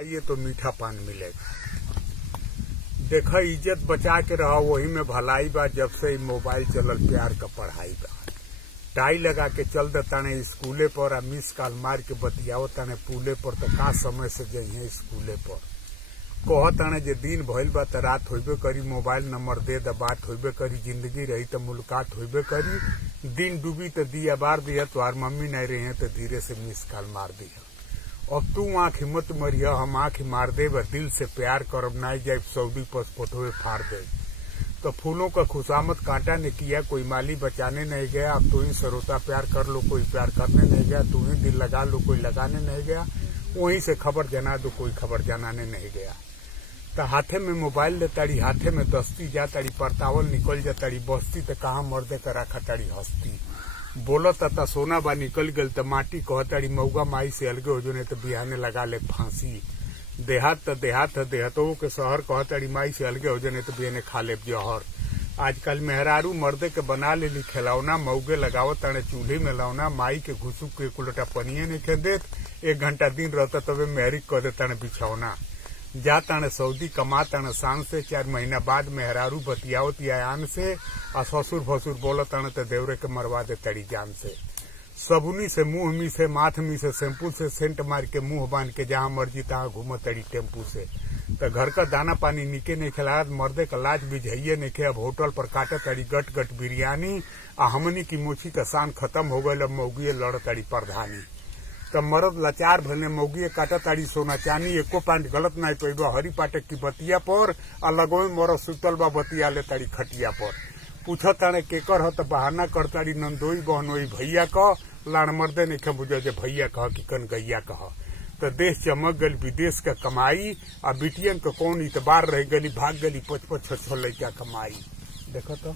आइए तो मीठा पान मिलेगा। देखा, इज्जत बचा के रहा, वही में भलाई बा। जब से मोबाइल चलल प्यार का पढ़ाई बा। टाई लगा के चल देताने स्कूले पर आ मिस कॉल मार के बतियाओ ताने पुले पर, तो का समय से जइहे स्कूले पर। कहताने जे दिन भइल बा त रात होइबे करी, मोबाइल नंबर दे द बात होइबे करी, जिंदगी रही तो मुलाकात होइबे करी। दिन डूबी तो दिया बार दिया, तोहार मम्मी नहीं रही है तो धीरे से मिस कॉल मार दिया। अब तू आंख मत मरिया, हम आंख मार दे, दिल से प्यार करब नहीं जाए सऊदी पासपोर्ट फाड़ दे। तो फूलों का खुशामद कांटा ने किया, कोई माली बचाने नहीं गया। अब तू ही सरोता प्यार कर लो, कोई प्यार करने नहीं गया। तू ही दिल लगा लो, कोई लगाने नहीं गया। वहीं से खबर जना दो, कोई खबर जनाने नहीं गया। तो हाथे में मोबाइल ले ताड़ी, हाथे में दस्ती जा ताड़ी, परतावल निकल जा ताड़ी बस्ती, तो कहाँ मर्दे का रखा ताड़ी हस्ती। बोलत ता सोना बा निकल गल तो माटी कहताड़ी, मऊगा माई से अलगे हो जो नहीं तो बिहाने लगा ले फांसी। देहात तो देहात है, देहतों के शहर कहताड़ी, माई से अलगे हो जो नहीं तो बिहाने खा ले जहर। आजकल मेहरारू मर्दे के बना ले खिलौना, मऊगे लगावत ताने चूल्हे में लौना। माई के घुसुक के कुलटा पनिये नहीं खे देत, 1 घंटा दिन रहता तबे मेहरी कह दे ताने बिछौना। जा ताने सऊदी कमा ताने शान से, 4 महीना बाद मेहरारू बतियावत आयान से, और ससुर भसुर बोलत ताने तो देवरे के मरवा दे तड़ी जान से। सबुनी से मुंह मी से, माथ मी से, शैम्पू से सेंट मार के मुंह बांध के जहाँ मर्जी तहाँ घूमत तड़ी टेम्पू से। तो घर का दाना पानी निके नहीं खिलात, मर्दे का लाज बिझाइये नहीं खे। अब होटल पर काटे तड़ी गट गट बिरयानी, आ हमनी की मोची का शान खत्म हो गये। अब मौगिए लड़ तड़ी प्रधानी। तब मरद लाचार भले मौगिए काटा ताड़ी सोना चानी, एको पांट गलत नहीं पैबा हरी पाटक की बतिया पर, और लगो मरद सुतल बा बतिया ले ताड़ी खटिया पर। पूछत ताने केकर हो तो बहाना करताड़ी, नंदोई बहनोई भैया कह। लाड़ मर्दे नहीं खे बुझे जे भैया कह कि कन गैया कह। तो देश चमक गल विदेश का कमाई, और बिटियन के कौन इतबार रह गली, भाग गली 5-5 6 लड़का कमाई। देखो तो।